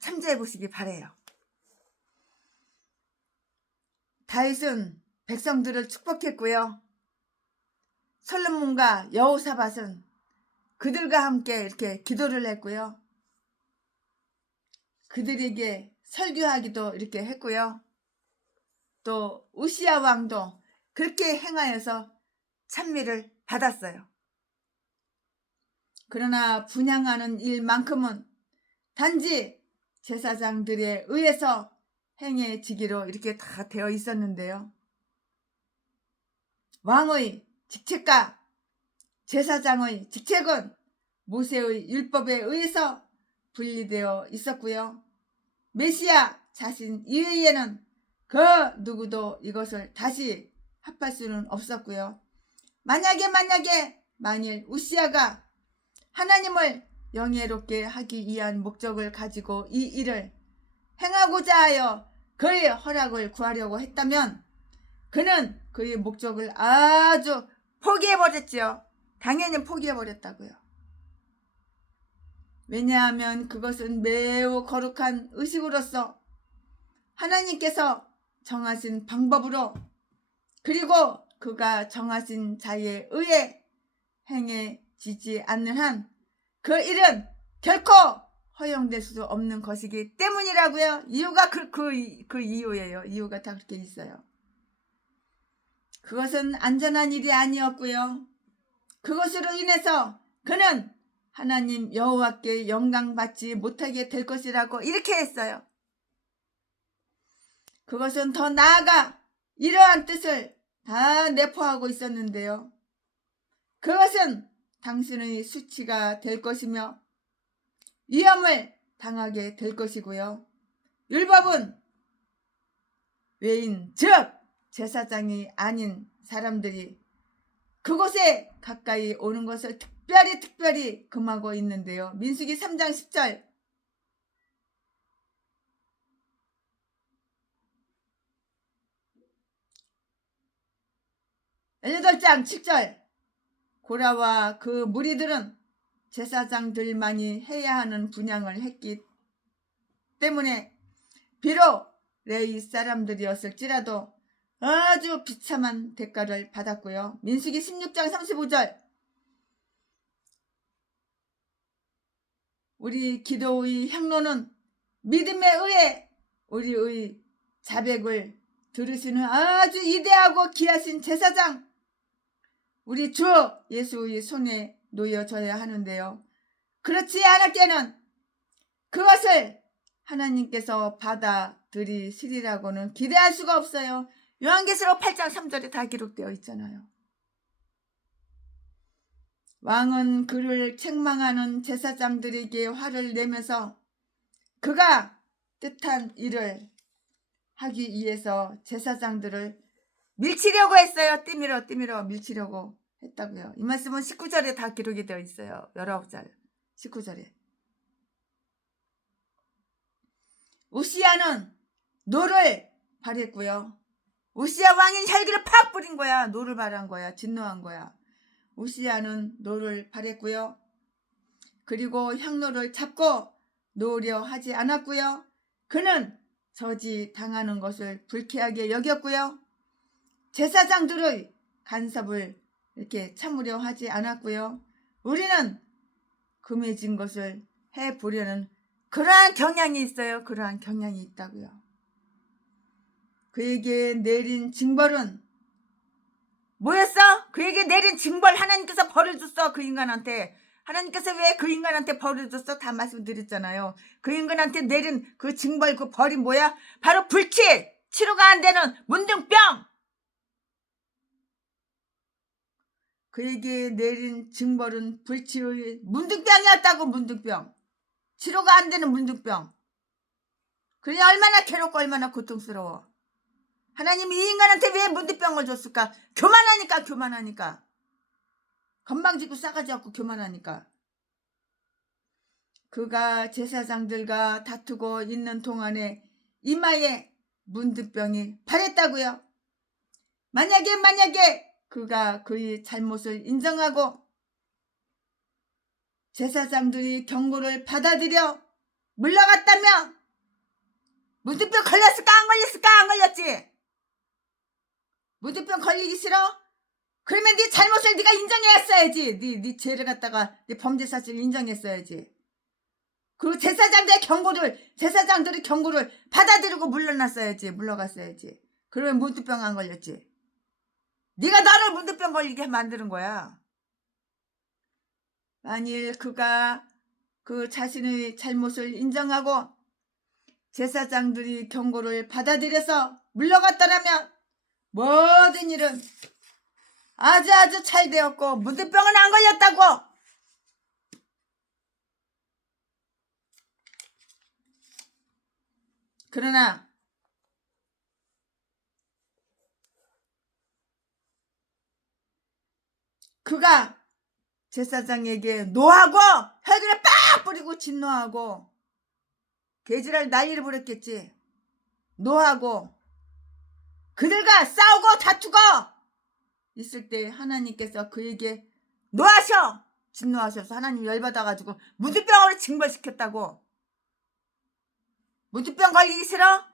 참조해 보시기 바래요. 다윗은 백성들을 축복했고요. 솔로몬과 여호사밧은 그들과 함께 이렇게 기도를 했고요. 그들에게 설교하기도 이렇게 했고요. 또 우시야 왕도 그렇게 행하여서 찬미를 받았어요. 그러나 분향하는 일만큼은 단지 제사장들에 의해서 행해지기로 이렇게 다 되어 있었는데요. 왕의 직책과 제사장의 직책은 모세의 율법에 의해서 분리되어 있었고요. 메시아 자신 이외에는 그 누구도 이것을 다시 합할 수는 없었고요. 만일 우시야가 하나님을 영예롭게 하기 위한 목적을 가지고 이 일을 행하고자 하여 그의 허락을 구하려고 했다면 그는 그의 목적을 아주 포기해버렸지요. 당연히 포기해버렸다고요. 왜냐하면 그것은 매우 거룩한 의식으로서 하나님께서 정하신 방법으로 그리고 그가 정하신 자에 의해 행해지지 않는 한 그 일은 결코 허용될 수 없는 것이기 때문이라고요. 이유가 그 이유예요. 이유가 다 그렇게 있어요. 그것은 안전한 일이 아니었고요. 그것으로 인해서 그는 하나님 여호와께 영광 받지 못하게 될 것이라고 이렇게 했어요. 그것은 더 나아가 이러한 뜻을 다 내포하고 있었는데요. 그것은 당신의 수치가 될 것이며 위험을 당하게 될 것이고요. 율법은 외인 즉 제사장이 아닌 사람들이 그곳에 가까이 오는 것을 특별히 금하고 있는데요. 민수기 3장 10절. 18장 7절. 고라와 그 무리들은 제사장들만이 해야 하는 분향을 했기 때문에 비록 레위 사람들이었을지라도 아주 비참한 대가를 받았고요. 민수기 16장 35절. 우리 기도의 향로는 믿음에 의해 우리의 자백을 들으시는 아주 위대하고 귀하신 제사장 우리 주 예수의 손에 놓여져야 하는데요. 그렇지 않을 때는 그것을 하나님께서 받아들이시리라고는 기대할 수가 없어요. 요한계시록 8장 3절에 다 기록되어 있잖아요. 왕은 그를 책망하는 제사장들에게 화를 내면서 그가 뜻한 일을 하기 위해서 제사장들을 밀치려고 했어요. 띠밀어 밀치려고 했다고요. 이 말씀은 19절에 다 기록이 되어 있어요. 19절 19절에. 우시야는 노를 발했고요. 우시야 왕인 혈기를 팍 뿌린 거야. 노를 발한 거야. 진노한 거야. 우시야는 노를 발했고요. 그리고 향로를 잡고 놓으려 하지 않았고요. 그는 저지 당하는 것을 불쾌하게 여겼고요. 제사장들의 간섭을 이렇게 참으려 하지 않았고요. 우리는 금해진 것을 해보려는 그러한 경향이 있어요. 그러한 경향이 있다고요. 그에게 내린 징벌은 뭐였어? 그에게 내린 징벌 하나님께서 벌을 줬어. 그 인간한테. 하나님께서 왜 그 인간한테 벌을 줬어? 다 말씀드렸잖아요. 그 인간한테 내린 그 징벌 그 벌이 뭐야? 바로 불치! 치료가 안 되는 문둥병! 그에게 내린 징벌은 불치의 문둥병이었다고. 문둥병. 치료가 안 되는 문둥병. 그러니 얼마나 괴롭고 얼마나 고통스러워. 하나님이 이 인간한테 왜 문둥병을 줬을까? 교만하니까. 건방지고 싸가지 없고 교만하니까. 그가 제사장들과 다투고 있는 동안에 이마에 문둥병이 발했다고요. 만약에 그가 그의 잘못을 인정하고 제사장들이 경고를 받아들여 물러갔다면 문둥병 걸렸을까? 안 걸렸을까? 안 걸렸지. 문둥병 걸리기 싫어? 그러면 네 잘못을 네가 인정했어야지. 네 죄를 갖다가 네 범죄 사실을 인정했어야지. 그리고 제사장들의 경고를 받아들이고 물러갔어야지. 그러면 문둥병 안 걸렸지. 네가 나를 문둥병 걸리게 만드는 거야. 만일 그가 그 자신의 잘못을 인정하고 제사장들이 경고를 받아들여서 물러갔다라면 모든 일은 아주 잘 되었고 문둥병은 안 걸렸다고. 그러나 그가 제사장에게 노하고 혈기를 빡 뿌리고 진노하고 개지랄 난리를 부렸겠지. 노하고 그들과 싸우고 다투고 있을 때 하나님께서 그에게 노하셔. 진노하셔서 하나님 열받아가지고 문둥병으로 징벌시켰다고. 문둥병 걸리기 싫어?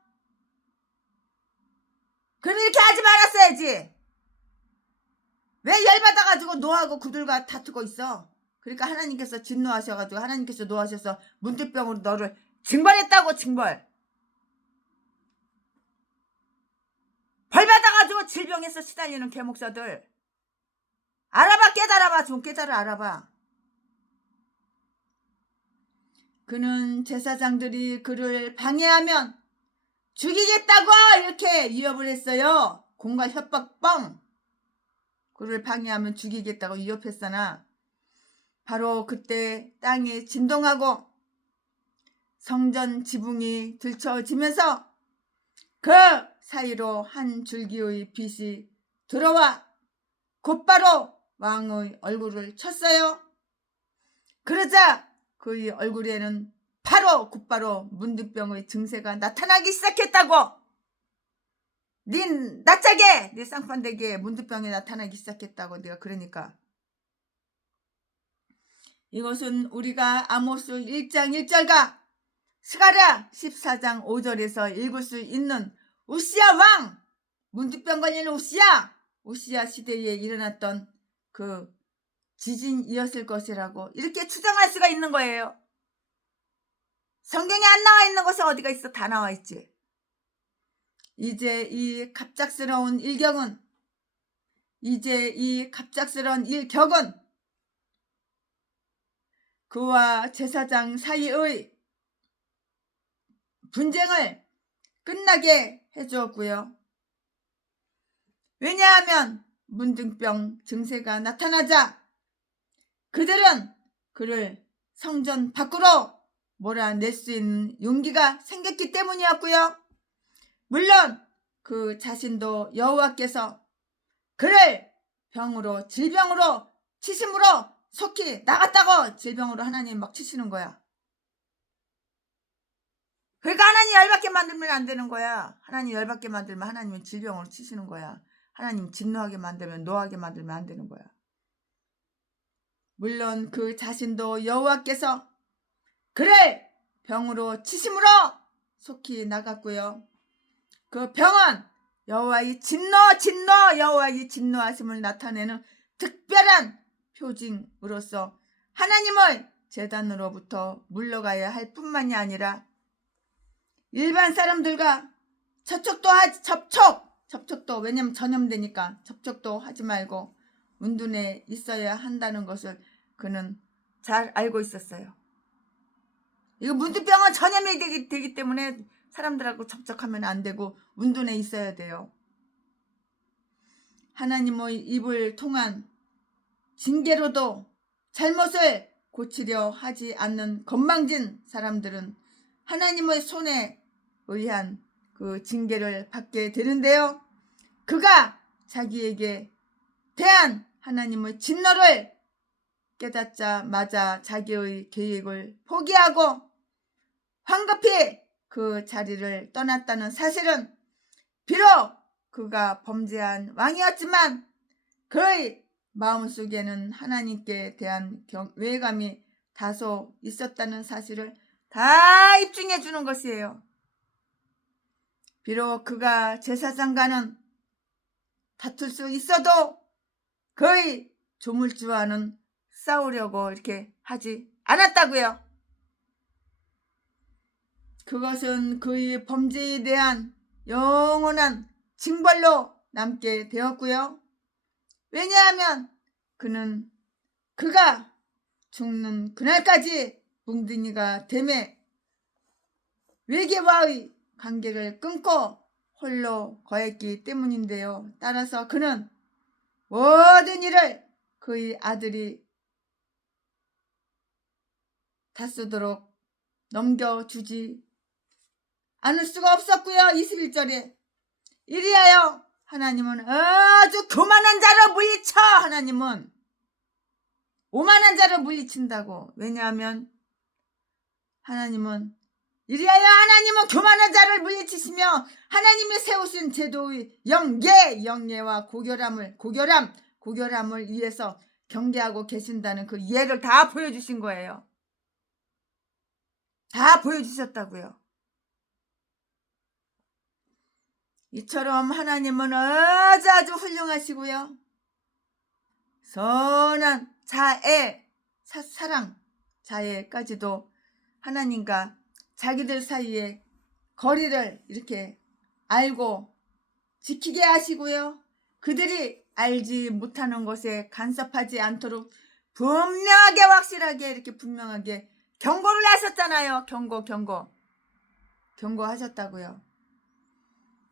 그럼 이렇게 하지 말았어야지. 왜 열받아가지고 노하고 그들과 다투고 있어? 그러니까 하나님께서 진노하셔가지고 하나님께서 노하셔서 문둥병으로 너를 징벌했다고. 징벌. 벌받아가지고 질병에서 시달리는 개목사들 알아봐. 깨달아봐. 좀 알아봐. 그는 제사장들이 그를 방해하면 죽이겠다고 이렇게 위협을 했어요. 공갈 협박 뻥. 그를 방해하면 죽이겠다고 위협했으나 바로 그때 땅이 진동하고 성전 지붕이 들쳐지면서 그 사이로 한 줄기의 빛이 들어와 곧바로 왕의 얼굴을 쳤어요. 그러자 그의 얼굴에는 바로 곧바로 문득병의 증세가 나타나기 시작했다고. 닌 낯짝에 네 쌍판대기에 문득병이 나타나기 시작했다고. 내가 그러니까 이것은 우리가 아모스 1장 1절과 스가랴 14장 5절에서 읽을 수 있는 우시야 왕, 문득병 걸리는 우시야 시대에 일어났던 그 지진이었을 것이라고 이렇게 추정할 수가 있는 거예요. 성경에 안 나와 있는 것은 어디가 있어? 다 나와 있지. 이제 이 갑작스러운 일격은 그와 제사장 사이의 분쟁을 끝나게 해주었고요. 왜냐하면 문둥병 증세가 나타나자 그들은 그를 성전 밖으로 몰아낼 수 있는 용기가 생겼기 때문이었고요. 물론 그 자신도 여호와께서 그를 병으로 질병으로 치심으로 속히 나갔다고 질병으로 하나님 막 치시는 거야. 그러니까 하나님 열받게 만들면 안 되는 거야. 하나님 열받게 만들면 하나님은 질병으로 치시는 거야. 하나님 진노하게 만들면 노하게 만들면 안 되는 거야. 물론 그 자신도 여호와께서 그를 병으로 치심으로 속히 나갔고요. 그 병은 여호와의 여호와의 진노하심을 나타내는 특별한 표징으로서 하나님의 제단으로부터 물러가야 할 뿐만이 아니라 일반 사람들과 접촉도 왜냐면 전염되니까 접촉도 하지 말고 운둔에 있어야 한다는 것을 그는 잘 알고 있었어요. 이거 문둥병은 전염이 되기 때문에 사람들하고 접촉하면 안 되고 운둔에 있어야 돼요. 하나님의 입을 통한 징계로도 잘못을 고치려 하지 않는 건망진 사람들은 하나님의 손에 의한 그 징계를 받게 되는데요. 그가 자기에게 대한 하나님의 진노를 깨닫자마자 자기의 계획을 포기하고 황급히 그 자리를 떠났다는 사실은 비록 그가 범죄한 왕이었지만 그의 마음속에는 하나님께 대한 외감이 다소 있었다는 사실을 다 입증해 주는 것이에요. 비록 그가 제사장과는 다툴 수 있어도 그의 조물주와는 싸우려고 이렇게 하지 않았다고요. 그것은 그의 범죄에 대한 영원한 징벌로 남게 되었고요. 왜냐하면 그가 죽는 그날까지 뭉둥이가 됨에 외계와의 관계를 끊고 홀로 거했기 때문인데요. 따라서 그는 모든 일을 그의 아들이 다쓰도록 넘겨주지 않을 수가 없었고요. 21절에 이리하여 하나님은 아주 교만한 자를 물리쳐. 하나님은 오만한 자를 물리친다고. 왜냐하면 하나님은 교만한 자를 물리치시며 하나님이 세우신 제도의 영예와 고결함을 위해서 경계하고 계신다는 그 예를 다 보여주신 거예요. 다 보여주셨다고요. 이처럼 하나님은 아주 훌륭하시고요. 선한 사랑, 자애까지도 하나님과 자기들 사이에 거리를 이렇게 알고 지키게 하시고요. 그들이 알지 못하는 것에 간섭하지 않도록 분명하게 확실하게 이렇게 분명하게 경고를 하셨잖아요. 경고하셨다고요.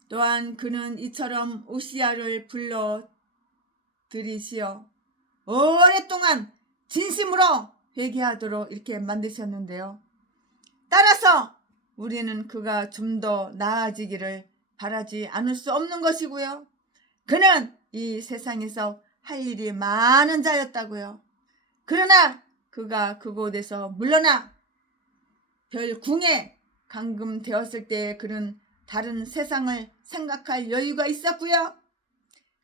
또한 그는 이처럼 우시야를 불러 들이시어 오랫동안 진심으로 회개하도록 이렇게 만드셨는데요. 따라서 우리는 그가 좀 더 나아지기를 바라지 않을 수 없는 것이고요. 그는 이 세상에서 할 일이 많은 자였다고요. 그러나 그가 그곳에서 물러나 별궁에 감금되었을 때 그는 다른 세상을 생각할 여유가 있었고요.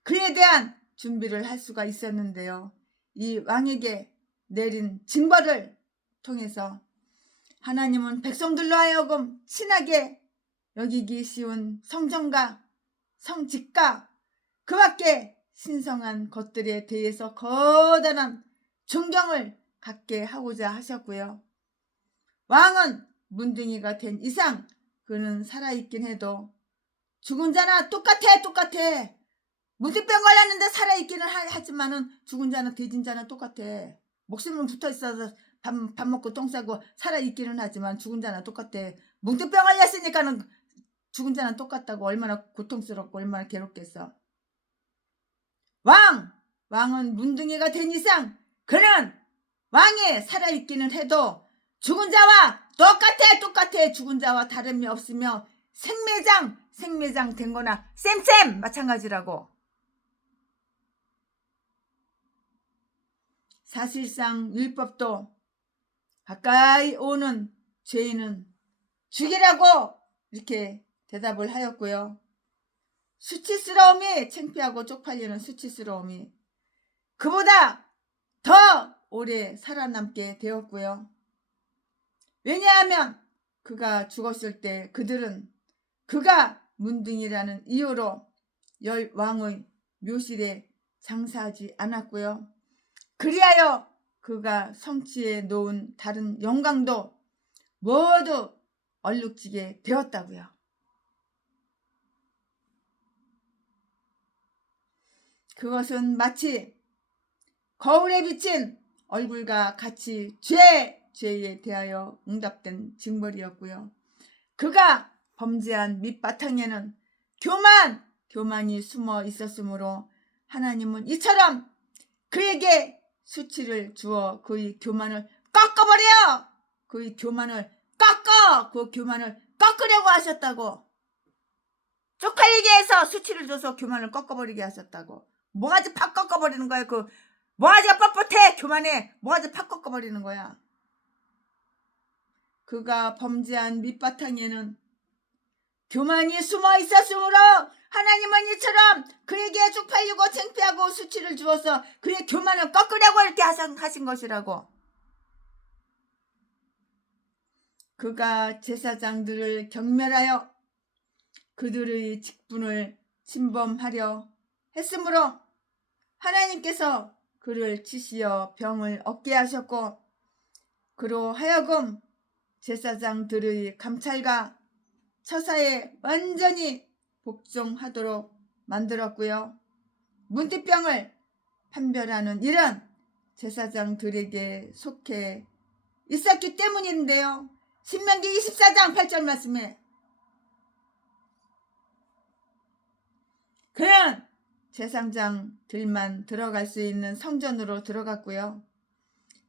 그에 대한 준비를 할 수가 있었는데요. 이 왕에게 내린 징벌을 통해서 하나님은 백성들로 하여금 친하게 여기기 쉬운 성전과 성직과 그 밖에 신성한 것들에 대해서 거대한 존경을 갖게 하고자 하셨고요. 왕은 문둥이가 된 이상 그는 살아있긴 해도 죽은 자나 똑같아. 문둥병 걸렸는데 살아있기는 하지만은 죽은 자나 돼진 자나 똑같아. 목숨은 붙어있어서 밥 먹고 똥 싸고 살아있기는 하지만 죽은 자나 똑같아. 문둥병 걸렸으니까는 죽은 자는 똑같다고. 얼마나 고통스럽고 얼마나 괴롭겠어. 왕은 문둥이가 된 이상 그는 왕이 살아있기는 해도 죽은 자와 똑같아. 죽은 자와 다름이 없으며 생매장 된 거나 쌤 마찬가지라고. 사실상 율법도 가까이 오는 죄인은 죽이라고 이렇게 대답을 하였고요. 수치스러움이, 창피하고 쪽팔리는 수치스러움이 그보다 더 오래 살아남게 되었고요. 왜냐하면 그가 죽었을 때 그들은 그가 문둥이라는 이유로 왕의 묘실에 장사하지 않았고요. 그리하여 그가 성취해 놓은 다른 영광도 모두 얼룩지게 되었다고요. 그것은 마치 거울에 비친 얼굴과 같이 죄에 대하여 응답된 징벌이었고요. 그가 범죄한 밑바탕에는 교만이 숨어 있었으므로 하나님은 이처럼 그에게 수치를 주어 그의 교만을 꺾어버려. 그의 교만을 그 교만을 꺾으려고 하셨다고. 쪽팔리게 해서 수치를 줘서 교만을 꺾어버리게 하셨다고. 모가지 팍 꺾어버리는 거야. 그 모가지가 뻣뻣해. 교만해. 모가지 팍 꺾어버리는 거야. 그가 범죄한 밑바탕에는 교만이 숨어 있었으므로 하나님은 이처럼 그에게 쪽팔리고 창피하고 수치를 주어서 그의 교만을 꺾으려고 이렇게 하신 것이라고. 그가 제사장들을 경멸하여 그들의 직분을 침범하려 했으므로 하나님께서 그를 치시어 병을 얻게 하셨고 그로 하여금 제사장들의 감찰과 처사에 완전히 복종하도록 만들었고요. 문둥병을 판별하는 일은 제사장들에게 속해 있었기 때문인데요. 신명기 24장 8절 말씀에 그는 제사장들만 들어갈 수 있는 성전으로 들어갔고요.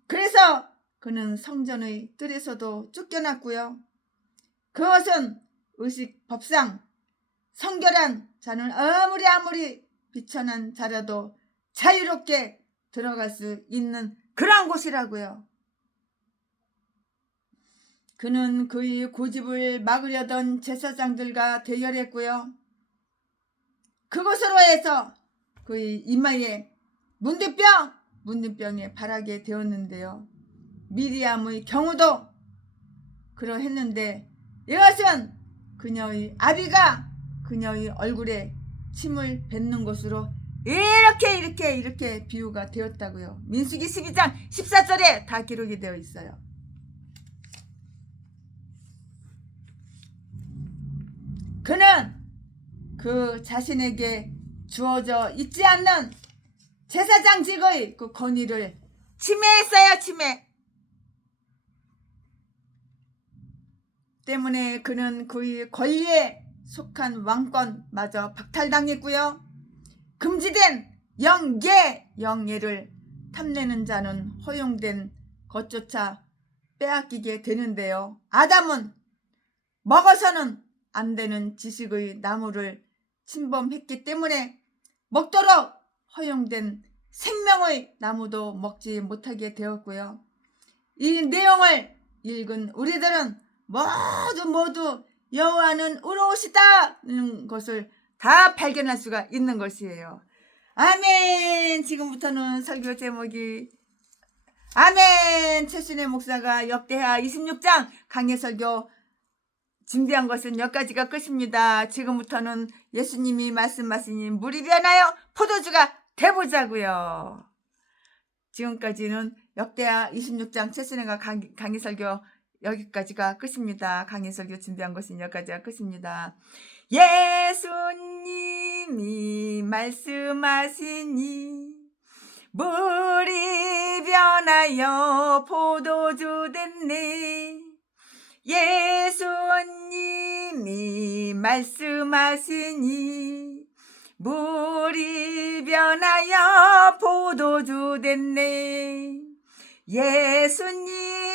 그래서 그는 성전의 뜰에서도 쫓겨났고요. 그것은 의식법상 성결한 자는 아무리 비천한 자라도 자유롭게 들어갈 수 있는 그러한 곳이라고요. 그는 그의 고집을 막으려던 제사장들과 대결했고요. 그것으로 해서 그의 이마에 문둥병에 바라게 되었는데요. 미리암의 경우도 그러했는데 이것은 그녀의 아비가 그녀의 얼굴에 침을 뱉는 것으로 이렇게 비유가 되었다고요. 민수기 12장 14절에 다 기록이 되어 있어요. 그는 그 자신에게 주어져 있지 않는 제사장직의 그 권위를 침해했어요. 침해 때문에 그는 그의 권리에 속한 왕권마저 박탈당했고요. 금지된 영예를 탐내는 자는 허용된 것조차 빼앗기게 되는데요. 아담은 먹어서는 안 되는 지식의 나무를 침범했기 때문에 먹도록 허용된 생명의 나무도 먹지 못하게 되었고요. 이 내용을 읽은 우리들은 모두 여호와는 의로우시다는 것을 다 발견할 수가 있는 것이에요. 아멘. 지금부터는 설교 제목이 아멘. 최순애 목사가 역대하 26장 강해 설교 준비한 것은 여기까지가 끝입니다. 지금부터는 예수님이 말씀하시니 물이 변하여 포도주가 돼보자고요. 지금까지는 역대하 26장 최순애가 강의 설교 여기까지가 끝입니다. 강의 설교 준비한 것은 여기까지가 끝입니다. 예수님이 말씀하시니 물이 변하여 포도주 됐네. 예수님이 말씀하시니 물이 변하여 포도주 됐네. 예수님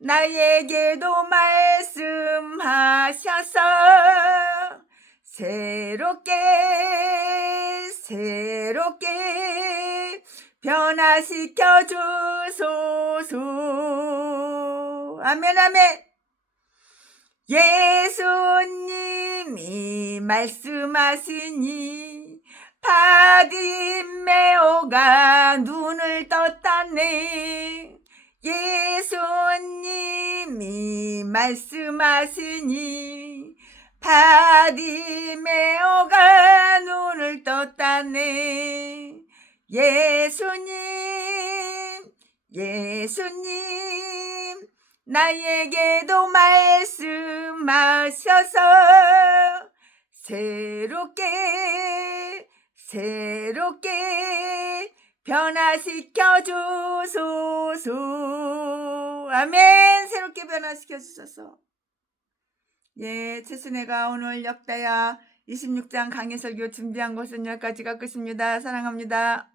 나에게도 말씀하셔서 새롭게 변화시켜 주소서. 아멘 아멘. 예수님이 말씀하시니 바디메오가 눈을 떴다네. 예수님이 말씀하시니 바디메오가 눈을 떴다네. 예수님 나에게도 말씀하셔서 새롭게 변화시켜 주소서. 아멘. 새롭게 변화시켜 주소서. 예, 최순애가 오늘 역대하 26장 강해 설교 준비한 것은 여기까지가 끝입니다. 사랑합니다.